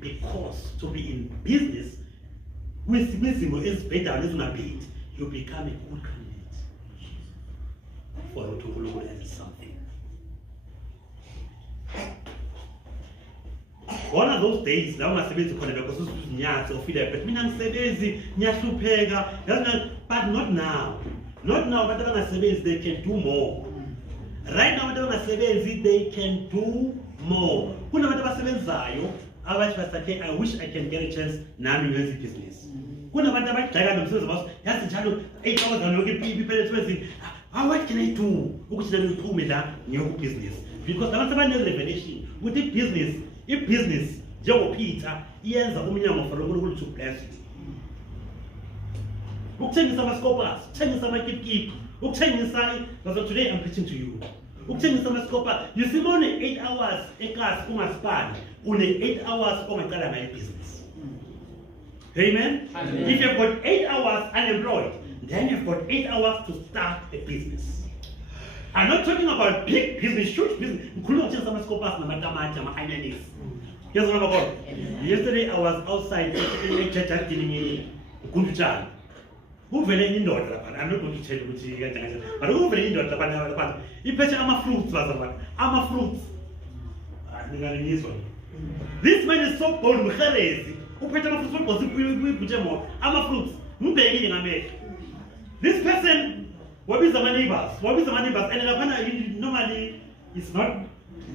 because to be in business with better you become a good candidate for to something. One of those days, now I say to because but not now. Not now, but they can do more. Right now, they can do more. I wish I can get a chance now in music business. What can I do? New business. Because I want to revelation with the business. If business, Joe Peter, years of Uminam for a to bless you. Change some scopers, change some keep. Change inside, because today I'm preaching to you. Change some scoper. You see, only 8 hours, a class, span, only 8 hours, my God, my business. Amen? Amen? If you've got 8 hours unemployed, then you've got 8 hours to start a business. I'm not talking about big business, huge business. Yesterday I was outside in a church telling me, who very in daughter, I'm not going to tell you what you get, but who very in daughter, you bet I'm fruits, I'm a fruits. This man is so bold, who put him a fruit, I'm a fruits, who begging a maid. This person. What is the money bus? And normally it's not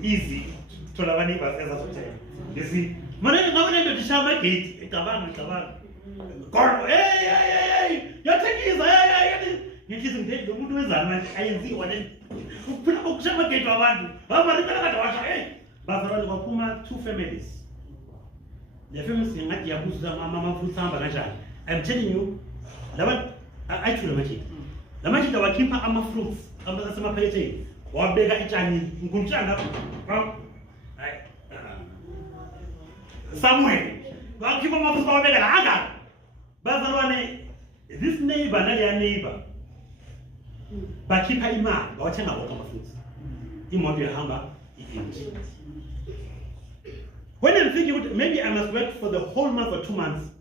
easy to have money bus as I say. You see, nobody to shall make it. Hey, you're taking his you're kissing the good with that. I see what it put up some get one. But Puma, 2 families. The famous thing at Yakuza, Mama Futsamba. I'm telling you, I should imagine. The magic that I keep our fruits, I'm the summer payday, or bigger Chinese, somewhere. I'll keep them up for better. But this neighbor, not your neighbor. But keep her man, or 10 hours of fruits. He might be a hunger, when I'm thinking, maybe I must work for the whole month or 2 months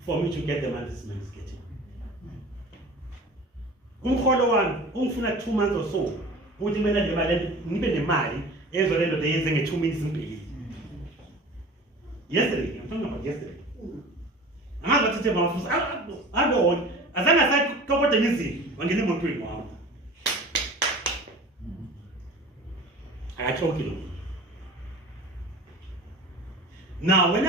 for me to get the money this man is getting. One, 2 months or so. Putting me the money, every day of the year, 2 minutes in pay. Yesterday, I'm talking about yesterday. I'm not to tell my I know, as long as I cover the music, when you live on 3 wow. I told you. Now, when I